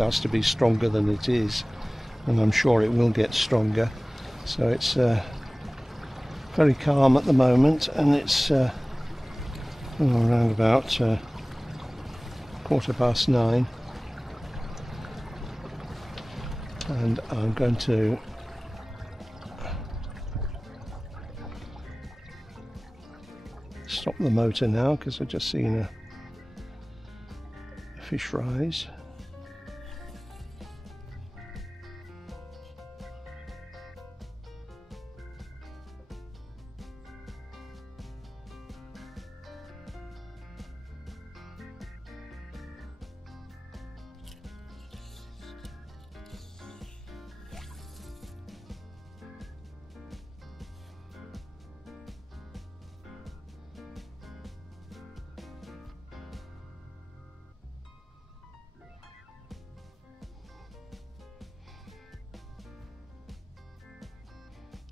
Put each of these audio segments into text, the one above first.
forecast to be stronger than it is, and I'm sure it will get stronger. So it's very calm at the moment, and it's around about 9:15, and I'm going to stop the motor now because I've just seen a fish rise.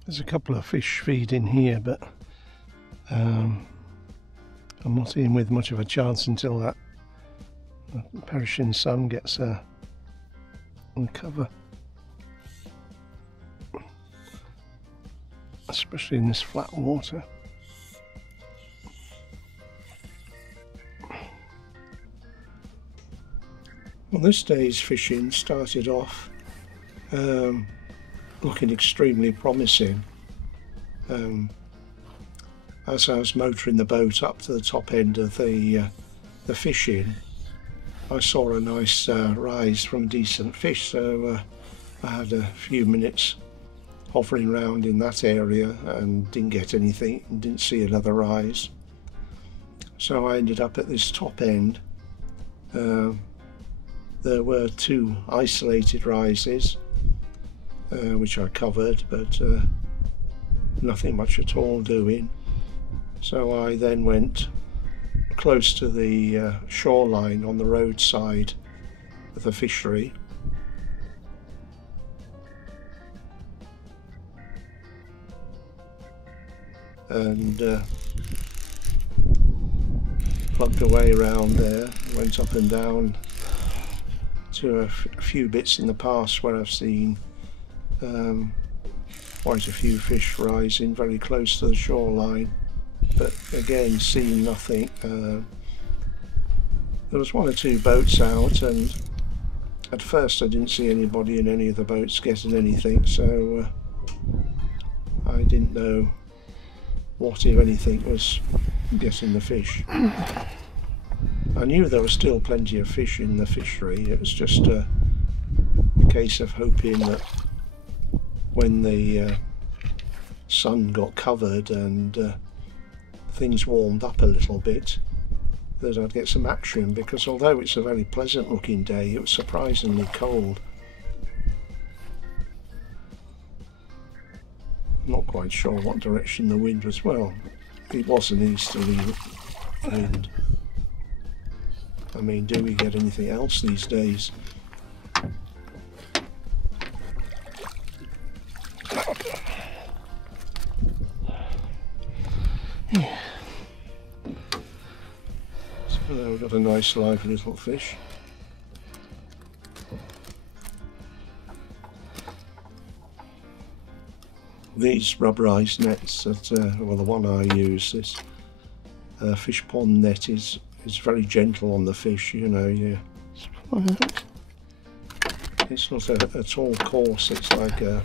There's a couple of fish feeding here, but I'm not in with much of a chance until that perishing sun gets on cover, especially in this flat water. Well, this day's fishing started off looking extremely promising. As I was motoring the boat up to the top end of the fishing, I saw a nice rise from decent fish, so I had a few minutes hovering around in that area and didn't get anything and didn't see another rise. So I ended up at this top end. There were 2 isolated rises which I covered, but nothing much at all doing. So I then went close to the shoreline on the roadside of the fishery, and plugged away around there, went up and down to a few bits in the past where I've seen quite a few fish rising very close to the shoreline, but again seeing nothing. There was 1 or 2 boats out, and at first I didn't see anybody in any of the boats getting anything, so I didn't know what, if anything, was getting the fish. I knew there was still plenty of fish in the fishery. It was just a case of hoping that when the sun got covered and things warmed up a little bit, that I'd get some action, because although it's a very pleasant looking day, it was surprisingly cold. I'm not quite sure what direction the wind was. Well, it was an easterly wind. I mean, do we get anything else these days? Yeah. So there we've got a nice lively little fish. These rubberized nets that, well, the one I use, this fish pond net, is very gentle on the fish, you know. It's not at all coarse, it's like a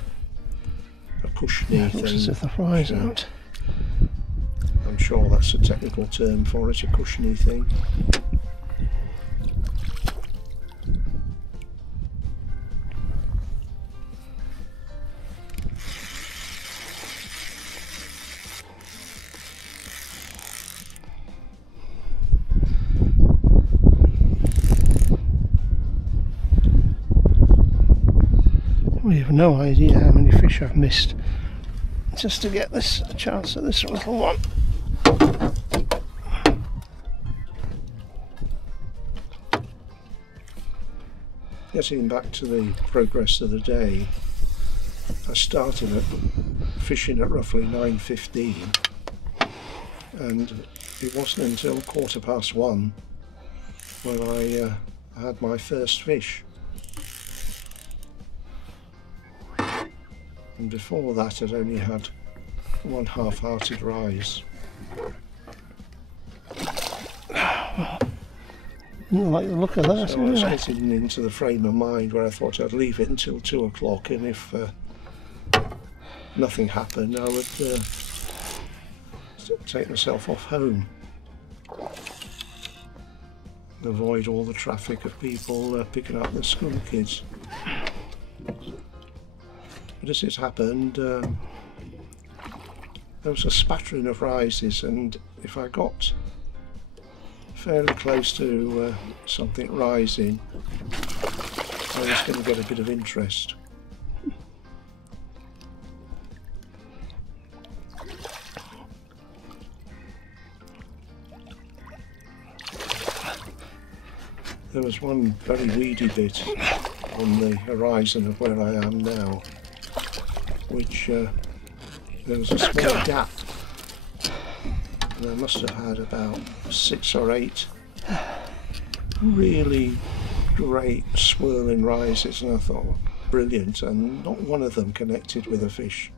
cushiony thing. Looks as if the fry's out. I'm sure that's a technical term for it, a cushiony thing. We have no idea how many fish I've missed just to get this a chance at this little one. Getting back to the progress of the day, I started fishing at roughly 9:15, and it wasn't until 1:15 when I had my first fish. And before that I'd only had one half-hearted rise. Didn't like the look of that. So I was getting into the frame of mind where I thought I'd leave it until 2 o'clock, and if nothing happened I would take myself off home. Avoid all the traffic of people picking up the school kids. But as it happened, there was a spattering of rises, and if I got fairly close to something rising, I was going to get a bit of interest. There was one very weedy bit on the horizon of where I am now, which there was a small gap, and I must have had about 6 or 8 really great swirling rises, and I thought, brilliant, and not one of them connected with a fish.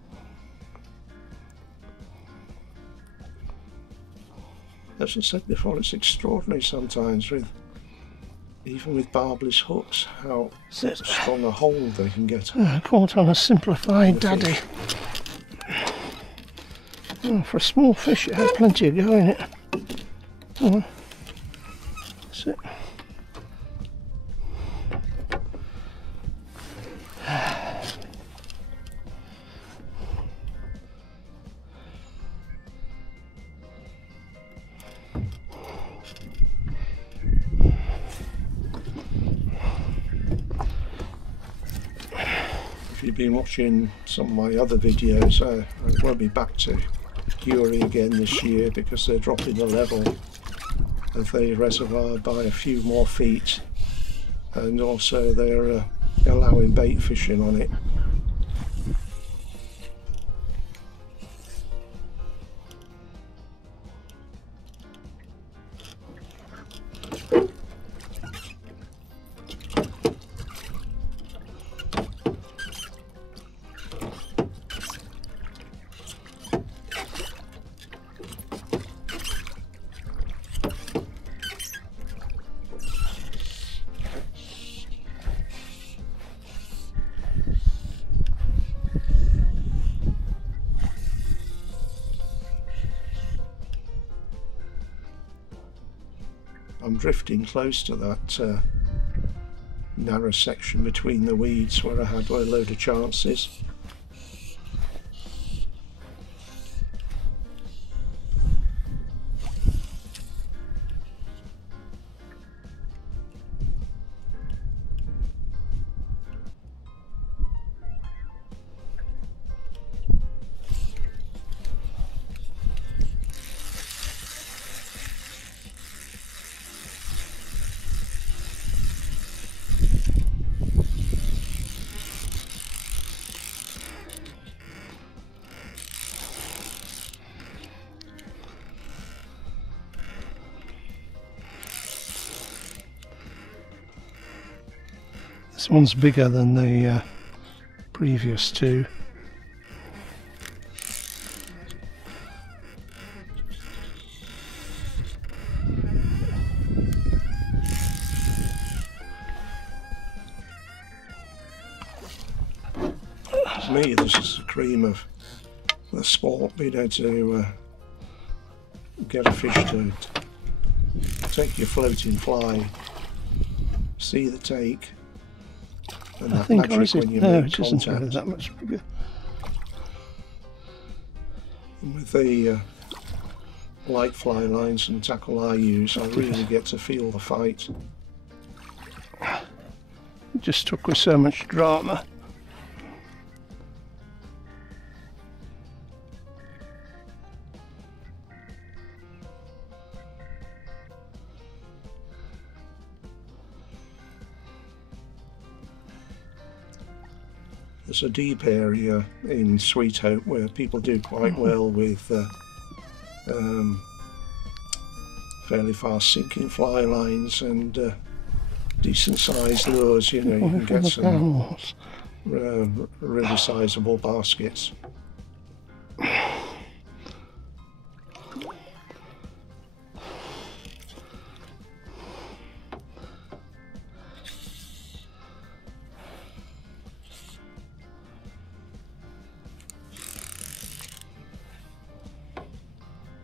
As I said before, it's extraordinary sometimes, even with barbless hooks, how strong a hold they can get. Caught on a simplified daddy. Oh, for a small fish it had plenty of go in it. Oh, that's it. If you've been watching some of my other videos, I won't be back to Curie again this year because they're dropping the level of the reservoir by a few more feet, and also they're allowing bait fishing on it. I'm drifting close to that narrow section between the weeds where I had a load of chances. This one's bigger than the previous two. To me, this is the cream of the sport, being able to get a fish to take your floating fly, see the take, and I that think magic when you no, make it isn't really contact. that much bigger. And with the light fly lines and tackle I use, I really get to feel the fight. It just took with so much drama. There's a deep area in Sweet Hope where people do quite well with fairly fast sinking fly lines and decent sized lures. You know, you can get some really sizable baskets.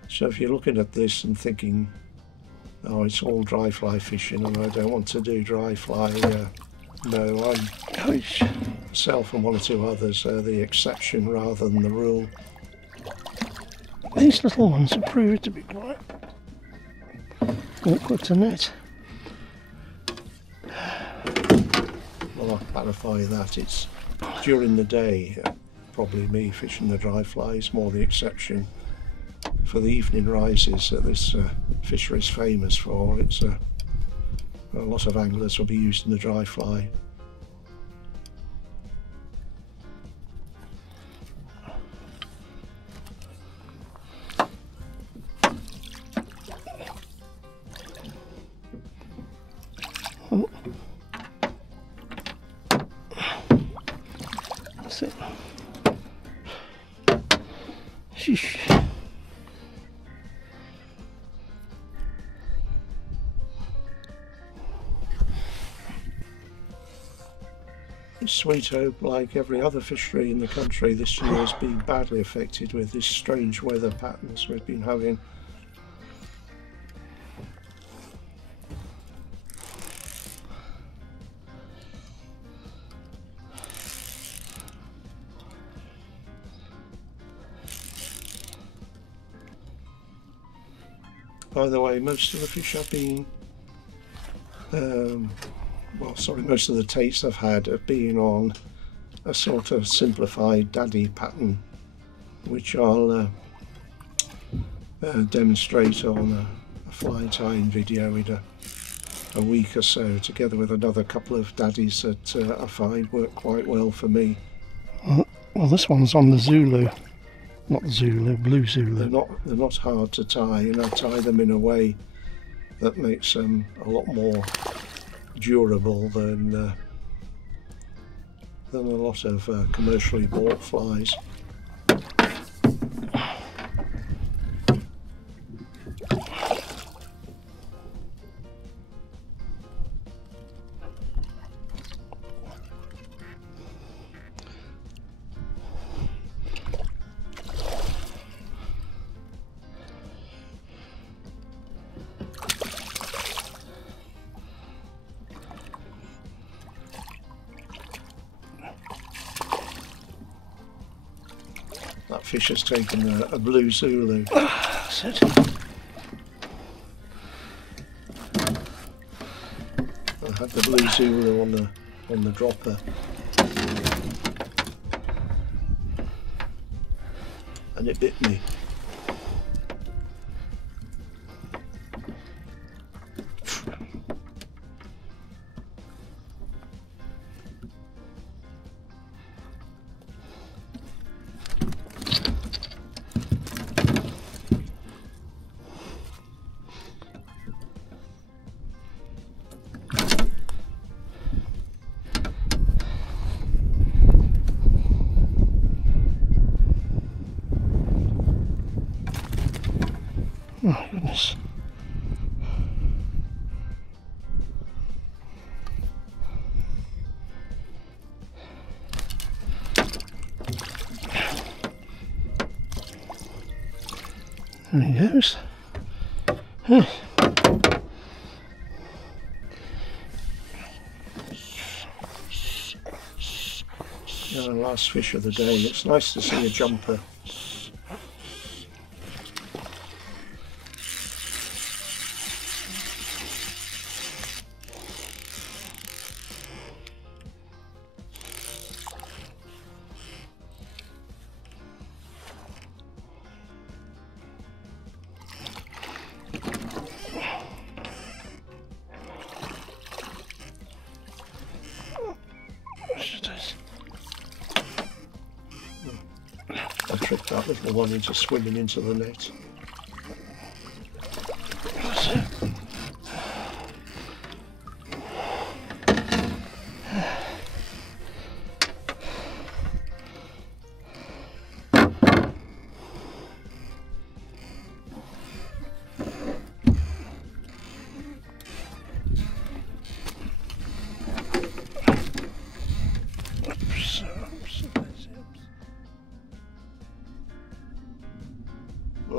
So if you're looking at this and thinking, oh, it's all dry fly fishing and I don't want to do dry fly, no, I'm myself and one or two others are the exception rather than the rule. These little ones have proved to be quite awkward to net. Well, I'll clarify that it's during the day, probably me fishing the dry fly is more the exception. For the evening rises that this fishery is famous for, it's a lot of anglers will be using the dry fly. Oh. That's it. Sheesh. Sweet Hope, like every other fishery in the country this year, has been badly affected with these strange weather patterns we've been having. By the way, most of the fish I've been most of the takes I've had have been on a sort of simplified daddy pattern, which I'll demonstrate on a fly tying video in a week or so, together with another couple of daddies that I find work quite well for me. Well, this one's on the Zulu, not the Zulu, blue Zulu. They're not hard to tie, and I tie them in a way that makes them a lot more durable than a lot of commercially bought flies. That fish has taken a blue Zulu. That's it. I had the blue Zulu on the dropper, and it bit me. Oh goodness. There he goes. Huh. Yeah, last fish of the day. It's nice to see a jumper. I tricked that little one into swimming into the net.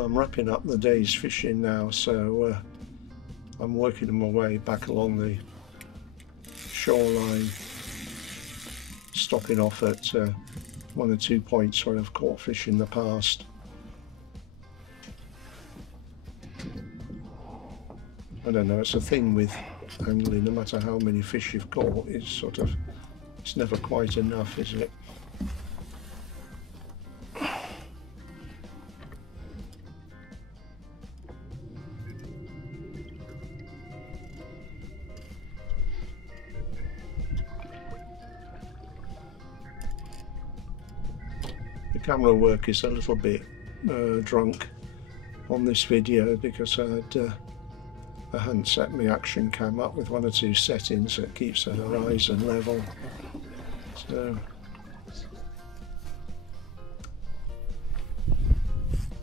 I'm wrapping up the day's fishing now, so I'm working my way back along the shoreline, stopping off at one or two points where I've caught fish in the past. I don't know, it's a thing with angling, no matter how many fish you've caught, it's never quite enough, is it? The camera work is a little bit drunk on this video because I hadn't set my action cam up with one or two settings that keeps the horizon level. So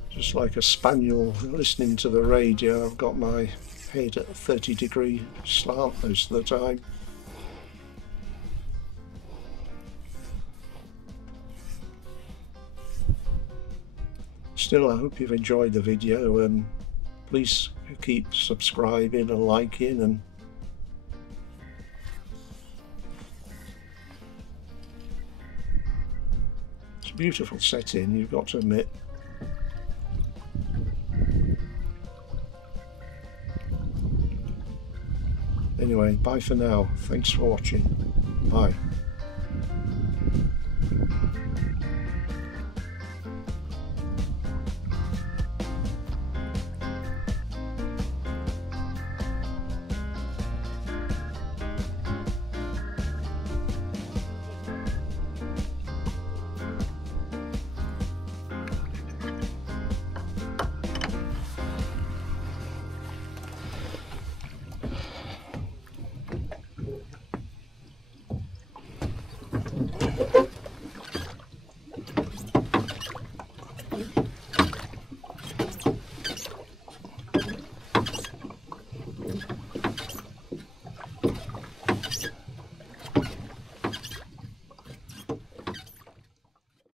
just like a spaniel listening to the radio, I've got my head at a 30-degree slant most of the time. Still, I hope you've enjoyed the video, and please keep subscribing and liking, and it's a beautiful setting, you've got to admit. Anyway, bye for now. Thanks for watching. Bye.